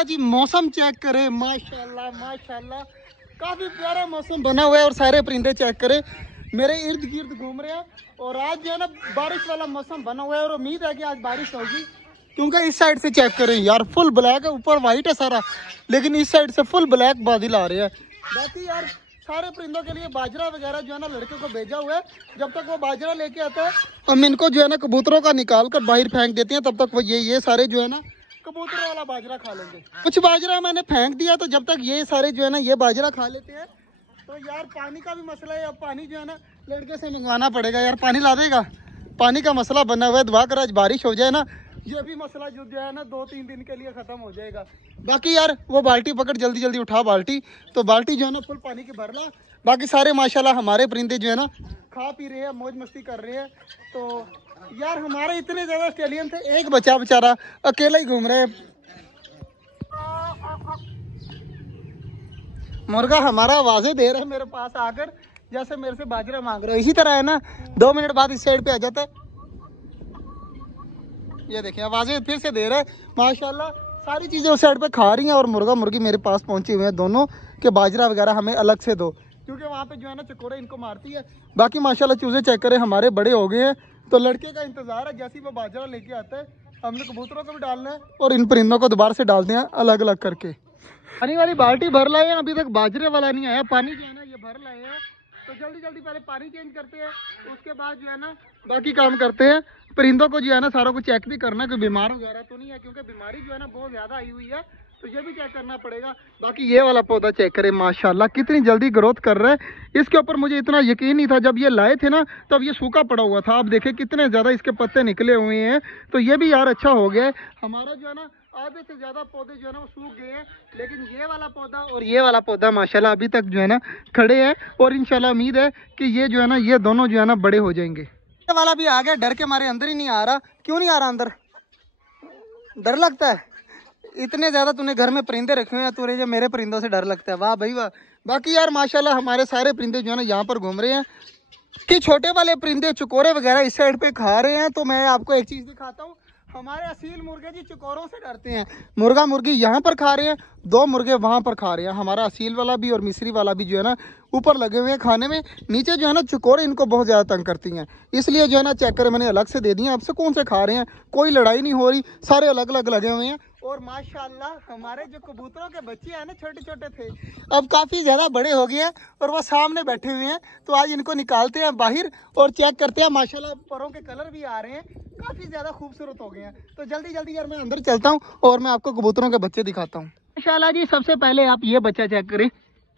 माशाल्लाह जी, मौसम चेक करें, माशाल्लाह माशाल्लाह, काफी प्यारा मौसम बना हुआ है। और सारे परिंदे चेक करें मेरे इर्द गिर्द घूम रहे हैं। और आज जो है ना बारिश वाला मौसम बना हुआ है और उम्मीद है कि आज बारिश होगी, क्योंकि इस साइड से चेक करें यार, फुल ब्लैक है, ऊपर वाइट है सारा, लेकिन इस साइड से फुल ब्लैक बादल आ रहे हैं। बाकी यार सारे परिंदों के लिए बाजरा वगैरह जो है ना लड़के को भेजा हुआ है। जब तक वो बाजरा लेके आता है हम इनको जो है ना कबूतरों का निकाल कर बाहर फेंक देते हैं, तब तक वो ये सारे जो है ना कबूतर वाला बाजरा खा लेंगे। कुछ बाजरा मैंने फेंक दिया, तो जब तक ये सारे जो है ना ये बाजरा खा लेते हैं। तो यार पानी का भी मसला है, अब पानी जो है ना लड़के से मंगवाना पड़ेगा। यार पानी ला देगा, पानी का मसला बना हुआ है। दुआ कर आज बारिश हो जाए ना, ये भी मसला जो है ना 2-3 दिन के लिए ख़त्म हो जाएगा। बाकी यार वो बाल्टी पकड़, जल्दी जल्दी उठा बाल्टी, तो बाल्टी जो है ना फुल पानी की भर ला। बाकी सारे माशाल्लाह हमारे परिंदे जो है ना खा पी रहे हैं, मौज मस्ती कर रहे हैं। तो यार हमारे इतने ज़्यादा ऑस्ट्रेलियन थे, एक बच्चा बेचारा अकेला ही घूम रहे हैं। मुर्गा हमारा आवाज़ें दे रहा है मेरे पास आकर, जैसे मेरे से बाजरा मांग रहे हो। इसी तरह है ना 2 मिनट बाद इस साइड पे आ जाता है। ये देखिए आवाज़ें फिर से दे रहा है। माशाल्लाह सारी चीज़ें उस साइड पे खा रही हैं और मुर्गा मुर्गी मेरे पास पहुंचे हुए हैं दोनों, के बाजरा वगैरह हमें अलग से दो, क्योंकि वहाँ पे जो है ना चकोरे इनको मारती है। बाकी माशाल्लाह चूजे चेक करें हमारे बड़े हो गए हैं, तो लड़के का इंतज़ार है, जैसे ही वो बाजरा लेके आता है हमने कबूतरों को भी डालना है और इन परिंदों को दोबारा से डाल दिया अलग अलग करके। पानी वाली बाल्टी भर लाए हैं, अभी तक बाजरे वाला नहीं आया। पानी जो है ना ये भर लाए हैं, तो जल्दी जल्दी पहले पानी चेंज करते हैं, उसके बाद जो है ना बाकी काम करते हैं। परिंदों को जो है ना सारों को चेक भी करना है कि बीमार वगैरह तो नहीं है, क्योंकि बीमारी जो है ना बहुत ज़्यादा आई हुई है, तो ये भी चेक करना पड़ेगा। बाकी ये वाला पौधा चेक करें, माशाल्लाह कितनी जल्दी ग्रोथ कर रहा है। इसके ऊपर मुझे इतना यकीन नहीं था, जब ये लाए थे ना तब ये सूखा पड़ा हुआ था। अब देखें कितने ज़्यादा इसके पत्ते निकले हुए हैं, तो ये भी यार अच्छा हो गया है। हमारा जो है ना आधे से ज़्यादा पौधे जो है ना वो सूख गए हैं, लेकिन ये वाला पौधा और ये वाला पौधा माशाल्लाह अभी तक जो है ना खड़े हैं। और इंशाल्लाह उम्मीद है कि ये जो है ना ये दोनों जो है ना बड़े हो जाएंगे। ये वाला भी आ गया, डर के मारे अंदर ही नहीं आ रहा। क्यों नहीं आ रहा अंदर? डर लगता है? इतने ज़्यादा तूने घर में परिंदे रखे हुए हैं, तुझे जो मेरे परिंदों से डर लगता है? वाह भाई वाह। बाकी यार माशाल्लाह हमारे सारे परिंदे जो है ना यहाँ पर घूम रहे हैं। कि छोटे वाले परिंदे चकोरे वगैरह इस साइड पे खा रहे हैं। तो मैं आपको एक चीज़ दिखाता हूँ, हमारे असील मुर्गे जी चकोरों से डरते हैं। मुर्गा मुर्गी यहाँ पर खा रहे हैं, 2 मुर्गे वहाँ पर खा रहे हैं। हमारा असील वाला भी और मिस्री वाला भी जो है ना ऊपर लगे हुए हैं खाने में, नीचे जो है ना चकोरे इनको बहुत ज़्यादा तंग करती हैं, इसलिए जो है ना चेक करें मैंने अलग से दे दिए। अब से कौन से खा रहे हैं, कोई लड़ाई नहीं हो रही, सारे अलग अलग लगे हुए हैं। और माशाल्लाह हमारे जो कबूतरों के बच्चे हैं ना छोटे छोटे थे, अब काफ़ी ज़्यादा बड़े हो गए हैं और वो सामने बैठे हुए हैं। तो आज इनको निकालते हैं बाहर और चेक करते हैं। माशाल्लाह परों के कलर भी आ रहे हैं, काफ़ी ज़्यादा खूबसूरत हो गए हैं। तो जल्दी जल्दी यार मैं अंदर चलता हूँ और मैं आपको कबूतरों के बच्चे दिखाता हूँ। माशाल्लाह जी सबसे पहले आप ये बच्चा चेक करें,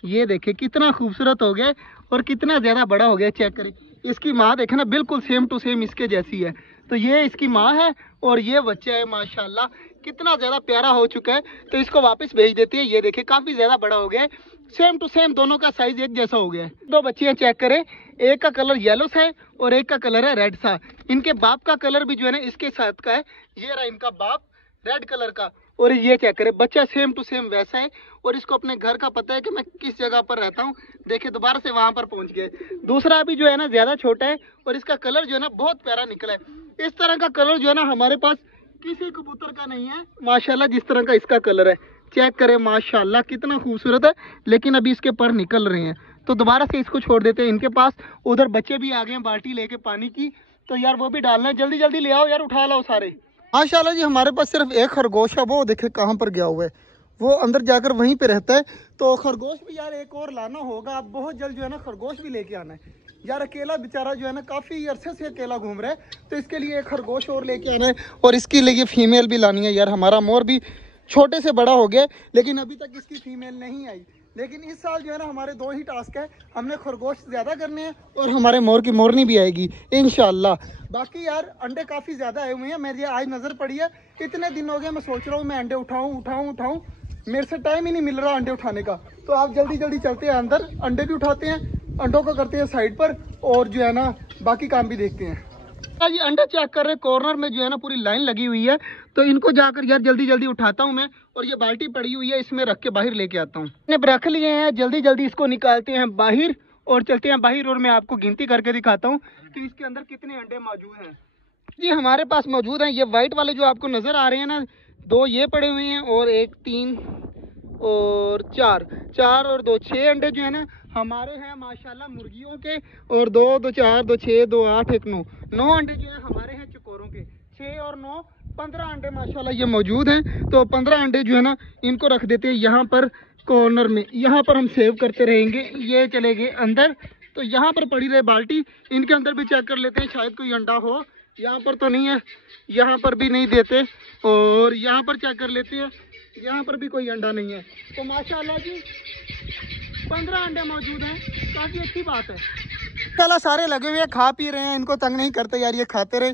ये देखें कितना खूबसूरत हो गया और कितना ज़्यादा बड़ा हो गया। चेक करें इसकी माँ देखें ना, बिल्कुल सेम टू सेम इसके जैसी है। तो ये इसकी माँ है और ये बच्चा है। माशाल्लाह कितना ज़्यादा प्यारा हो चुका है। तो इसको वापस भेज देते हैं। ये देखें काफ़ी ज़्यादा बड़ा हो गया है, सेम टू सेम दोनों का साइज एक जैसा हो गया है। 2 बच्चे हैं, चेक करें, एक का कलर येलो सा है और एक का कलर है रेड सा। इनके बाप का कलर भी जो है ना इसके साथ का है। ये रहा इनका बाप रेड कलर का, और ये चेक करें बच्चा सेम टू सेम वैसा है। और इसको अपने घर का पता है कि मैं किस जगह पर रहता हूँ। देखिए दोबारा से वहाँ पर पहुँच गए। दूसरा अभी जो है ना ज़्यादा छोटा है और इसका कलर जो है ना बहुत प्यारा निकला है। इस तरह का कलर जो है ना हमारे पास किसी कबूतर का नहीं है माशाल्लाह, जिस तरह का इसका कलर है। चेक करें माशाल्लाह कितना खूबसूरत है, लेकिन अभी इसके पर निकल रहे हैं। तो दोबारा से इसको छोड़ देते हैं इनके पास। उधर बच्चे भी आ गए हैं बाल्टी लेके पानी की, तो यार वो भी डालना है। जल्दी जल्दी ले आओ यार, उठा लाओ सारे। माशाल्लाह जी हमारे पास सिर्फ एक खरगोश है, वो देखे कहाँ पर गया हुआ है, वो अंदर जाकर वहीं पे रहता है। तो खरगोश भी यार एक और लाना होगा, अब बहुत जल्द जो है ना खरगोश भी लेके आना है। यार अकेला बेचारा जो है ना काफ़ी अरसे से अकेला घूम रहा है, तो इसके लिए एक खरगोश और लेके आना है और इसके लिए फीमेल भी लानी है। यार हमारा मोर भी छोटे से बड़ा हो गया, लेकिन अभी तक इसकी फीमेल नहीं आई। लेकिन इस साल जो है ना हमारे 2 ही टास्क है, हमने खरगोश ज़्यादा करने हैं और हमारे मोर की मोरनी भी आएगी इंशाल्लाह। बाकी यार अंडे काफ़ी ज़्यादा आए हुए हैं, मेरी आज नज़र पड़ी है। इतने दिन हो गए मैं सोच रहा हूँ मैं अंडे उठाऊँ, मेरे से टाइम ही नहीं मिल रहा अंडे उठाने का। तो आप जल्दी जल्दी चलते हैं अंदर, अंडे भी उठाते हैं, अंडों को करते हैं साइड पर और जो है ना बाकी काम भी देखते हैं। ये अंडे चेक कर रहे हैं, कॉर्नर में जो है ना पूरी लाइन लगी हुई है। तो इनको जाकर यार जल्दी जल्दी उठाता हूँ मैं, और ये बाल्टी पड़ी हुई है इसमें रख के बाहर लेके आता हूँ। मैंने रख लिए हैं, जल्दी जल्दी इसको निकालते हैं बाहर और चलते हैं बाहर। और मैं आपको गिनती करके दिखाता हूँ कि इसके अंदर कितने अंडे मौजूद हैं। ये हमारे पास मौजूद हैं, ये वाइट वाले जो आपको नजर आ रहे हैं ना, 2 ये पड़े हुए हैं और 1 3 और 4 4 और 2 6 अंडे जो है ना हमारे हैं माशाल्लाह मुर्गियों के। और 2 2 4 2 6 2 8 1 9 9 अंडे जो है हमारे हैं चकोरों के। 6 और 9 15 अंडे माशाल्लाह ये मौजूद हैं। तो 15 अंडे जो है ना इनको रख देते हैं यहाँ पर कॉर्नर में, यहाँ पर हम सेव करते रहेंगे। ये चले गए अंदर। तो यहाँ पर पड़ी रहे बाल्टी, इनके अंदर भी चेक कर लेते हैं शायद कोई अंडा हो। यहाँ पर तो नहीं है, यहाँ पर भी नहीं देते। और यहाँ पर चेक कर लेते हैं, यहाँ पर भी कोई अंडा नहीं है। तो माशाल्लाह जी 15 अंडे मौजूद हैं, काफ़ी अच्छी बात है। माशाल्लाह सारे लगे हुए हैं, खा पी रहे हैं, इनको तंग नहीं करते यार, ये खाते रहे।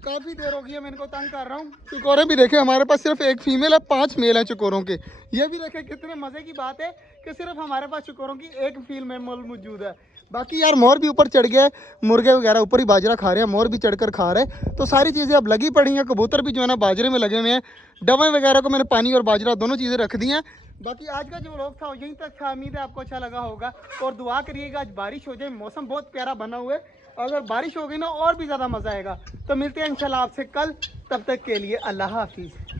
काफ़ी देर हो गई है मैं इनको तंग कर रहा हूँ। चकोरे भी देखे हमारे पास सिर्फ 1 फीमेल है, 5 मेल है चकोरों के। ये भी देखे कितने मज़े की बात है कि सिर्फ हमारे पास चकोरों की 1 फीमेल मौजूद है। बाकी यार मोर भी ऊपर चढ़ गया है, मुर्गे वगैरह ऊपर ही बाजरा खा रहे हैं, मोर भी चढ़कर खा रहे हैं। तो सारी चीज़ें अब लगी पड़ी हैं। कबूतर भी जो है ना बाजरे में लगे हुए हैं। दवाएं वगैरह को मैंने पानी और बाजरा दोनों चीज़ें रख दी हैं। बाकी आज का जो व्लॉग था यहीं तक था, उम्मीद है आपको अच्छा लगा होगा। और दुआ करिएगा आज बारिश हो जाए, मौसम बहुत प्यारा बना हुआ है। अगर बारिश हो गई ना और भी ज़्यादा मज़ा आएगा। तो मिलते हैं इंशाल्लाह आपसे कल, तब तक के लिए अल्लाह हाफिज़।